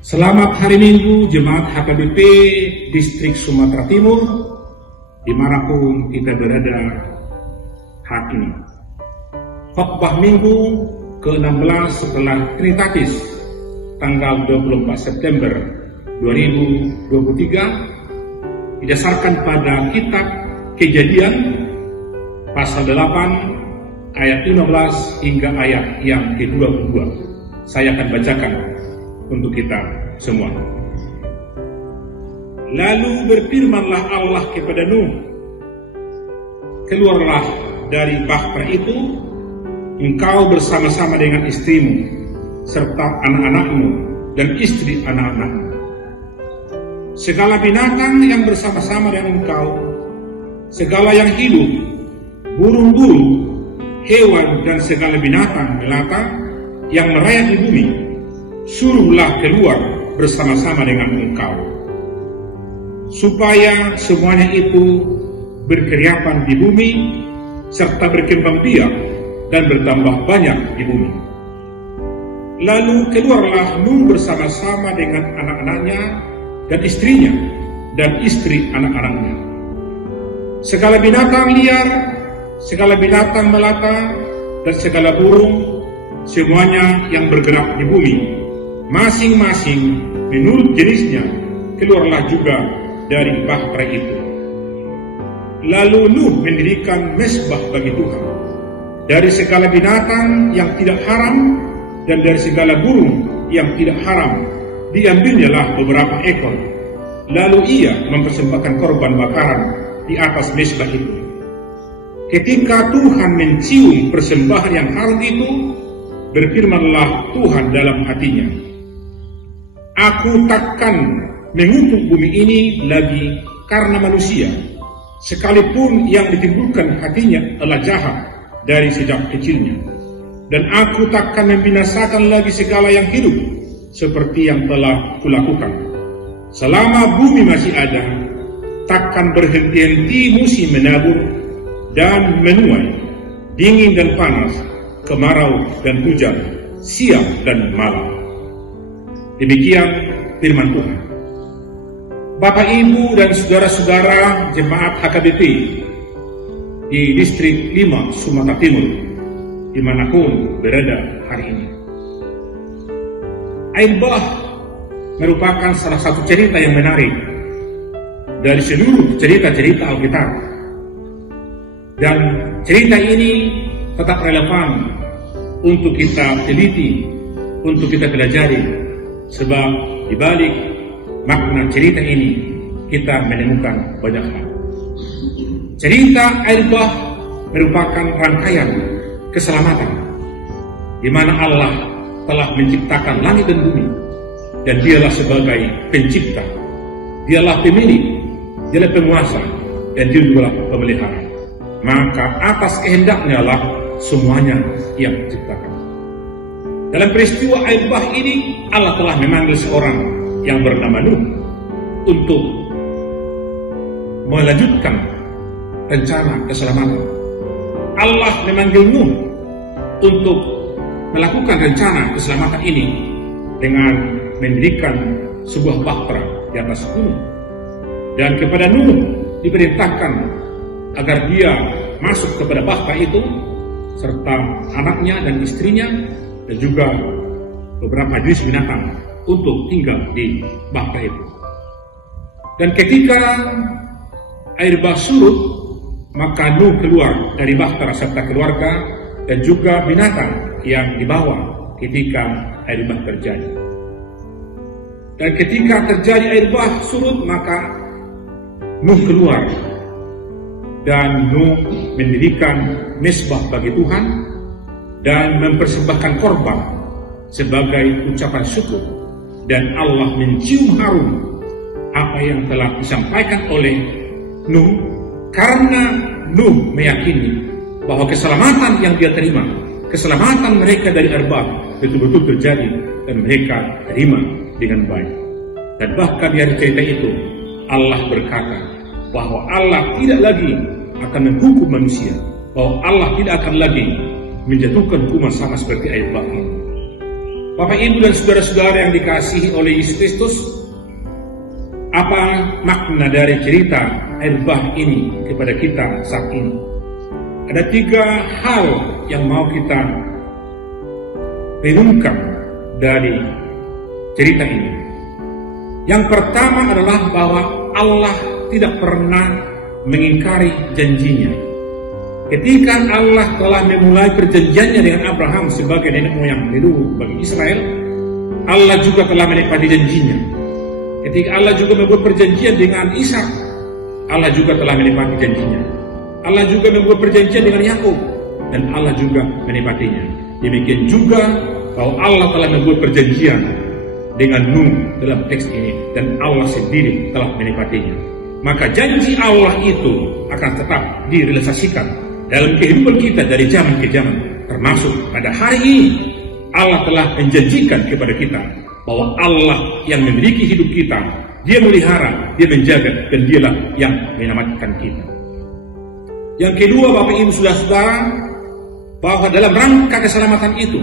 Selamat hari Minggu Jemaat HKBP Distrik Sumatera Timur, dimanapun kita berada hari ini. Khotbah Minggu ke-16 setelah Trinitatis, tanggal 24 September 2023, didasarkan pada kitab Kejadian, pasal 8, ayat 15 hingga ayat yang ke-22. Saya akan bacakan untuk kita semua. Lalu berfirmanlah Allah kepada Nuh, keluarlah dari bahtera itu, engkau bersama-sama dengan istrimu, serta anak-anakmu dan istri anak-anakmu. Segala binatang yang bersama-sama dengan engkau, segala yang hidup, burung-burung, hewan dan segala binatang melata yang merayap di bumi, suruhlah keluar bersama-sama dengan engkau, supaya semuanya itu berkeriapan di bumi, serta berkembang biak dan bertambah banyak di bumi. Lalu keluarlah Nuh bersama-sama dengan anak-anaknya dan istrinya dan istri anak-anaknya. Segala binatang liar, segala binatang melata, dan segala burung, semuanya yang bergerak di bumi, masing-masing menurut jenisnya, keluarlah juga dari bahtera itu. Lalu Nuh mendirikan mezbah bagi Tuhan. Dari segala binatang yang tidak haram dan dari segala burung yang tidak haram, diambilnyalah beberapa ekor. Lalu ia mempersembahkan korban bakaran di atas mezbah itu. Ketika Tuhan mencium persembahan yang harum itu, berfirmanlah Tuhan dalam hatinya, Aku takkan mengutuk bumi ini lagi karena manusia, sekalipun yang ditimbulkan hatinya adalah jahat dari sejak kecilnya. Dan aku takkan membinasakan lagi segala yang hidup, seperti yang telah kulakukan. Selama bumi masih ada, takkan berhenti-henti musim menabur dan menuai, dingin dan panas, kemarau dan hujan, siang dan malam. Demikian firman Tuhan. Bapak, Ibu, dan saudara-saudara jemaat HKBP di Distrik 5 Sumatera Timur, dimanapun berada hari ini. Air bah merupakan salah satu cerita yang menarik dari seluruh cerita-cerita Alkitab. Dan cerita ini tetap relevan untuk kita teliti, untuk kita pelajari. Sebab di balik makna cerita ini kita menemukan banyak hal. Cerita air bah merupakan rangkaian keselamatan, di mana Allah telah menciptakan langit dan bumi, dan Dialah sebagai pencipta, Dialah pemilik, Dialah penguasa, dan Dia juga pemelihara. Maka atas kehendaknya lah semuanya yang diciptakan. Dalam peristiwa air bah ini, Allah telah memanggil seorang yang bernama Nuh untuk melanjutkan rencana keselamatan. Allah memanggil Nuh untuk melakukan rencana keselamatan ini dengan mendirikan sebuah bahtera di atas gunung. Dan kepada Nuh diperintahkan agar dia masuk kepada bahtera itu, serta anaknya dan istrinya, dan juga beberapa jenis binatang untuk tinggal di bahtera itu. Dan ketika air bah surut, maka Nuh keluar dari bahtera serta keluarga dan juga binatang yang dibawa ketika air bah terjadi. Dan ketika terjadi air bah surut, maka Nuh keluar dan Nuh mendirikan mezbah bagi Tuhan dan mempersembahkan korban sebagai ucapan syukur. Dan Allah mencium harum apa yang telah disampaikan oleh Nuh, karena Nuh meyakini bahwa keselamatan yang dia terima, keselamatan mereka dari air bah betul-betul terjadi dan mereka terima dengan baik. Dan bahkan dari cerita itu Allah berkata bahwa Allah tidak lagi akan menghukum manusia, bahwa Allah tidak akan lagi menjatuhkan hukuman sama seperti air bah ini. Bapak, Ibu, dan saudara-saudara yang dikasihi oleh Yesus Kristus, apa makna dari cerita air bah ini kepada kita saat ini? Ada 3 hal yang mau kita renungkan dari cerita ini. Yang pertama adalah bahwa Allah tidak pernah mengingkari janjinya. Ketika Allah telah memulai perjanjiannya dengan Abraham sebagai nenek moyang leluhur bagi Israel, Allah juga telah menepati janjinya. Ketika Allah juga membuat perjanjian dengan Ishak, Allah juga telah menepati janjinya. Allah juga membuat perjanjian dengan Yakub, dan Allah juga menepatinya. Demikian juga bahwa Allah telah membuat perjanjian dengan Nuh dalam teks ini, dan Allah sendiri telah menepatinya. Maka janji Allah itu akan tetap direalisasikan dalam kehidupan kita dari zaman ke zaman. Termasuk pada hari ini, Allah telah menjanjikan kepada kita bahwa Allah yang memiliki hidup kita, Dia melihara, Dia menjaga, dan Dialah yang menyelamatkan kita. Yang kedua, Bapak, Ibu, saudara-saudara, bahwa dalam rangka keselamatan itu,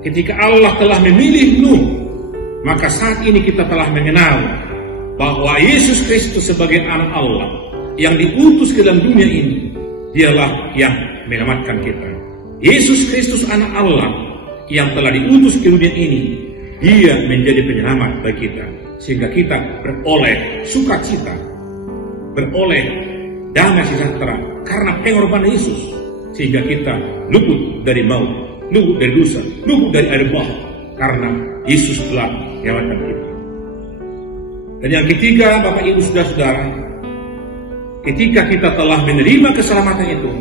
ketika Allah telah memilih Nuh, maka saat ini kita telah mengenal bahwa Yesus Kristus sebagai anak Allah yang diutus ke dalam dunia ini, Dialah yang menyelamatkan kita. Yesus Kristus anak Allah yang telah diutus ke dunia ini, Dia menjadi penyelamat bagi kita, sehingga kita beroleh sukacita, beroleh damai sejahtera karena pengorbanan Yesus, sehingga kita luput dari maut, luput dari dosa, luput dari air bah, karena Yesus telah menyelamatkan kita. Dan yang ketiga, Bapak, Ibu, saudara-saudara, ketika kita telah menerima keselamatan itu,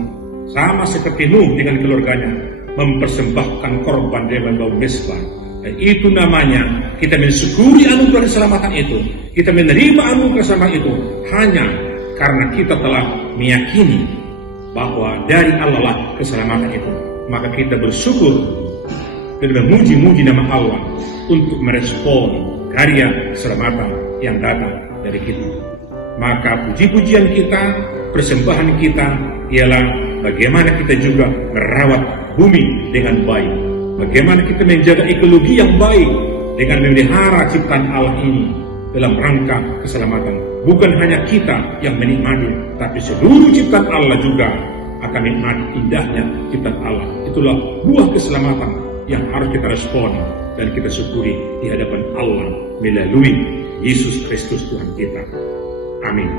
sama seperti Nuh dengan keluarganya mempersembahkan korban dengan bau mesbah, dan itu namanya kita mensyukuri anugerah keselamatan itu. Kita menerima anugerah keselamatan itu hanya karena kita telah meyakini bahwa dari Allah lah keselamatan itu. Maka kita bersyukur dan memuji-muji nama Allah untuk merespon karya keselamatan yang datang dari kita. Maka puji-pujian kita, persembahan kita ialah bagaimana kita juga merawat bumi dengan baik, bagaimana kita menjaga ekologi yang baik dengan memelihara ciptaan Allah ini dalam rangka keselamatan. Bukan hanya kita yang menikmati, tapi seluruh ciptaan Allah juga akan menikmati indahnya ciptaan Allah. Itulah buah keselamatan yang harus kita respon dan kita syukuri di hadapan Allah melalui Yesus Kristus Tuhan kita. Amin.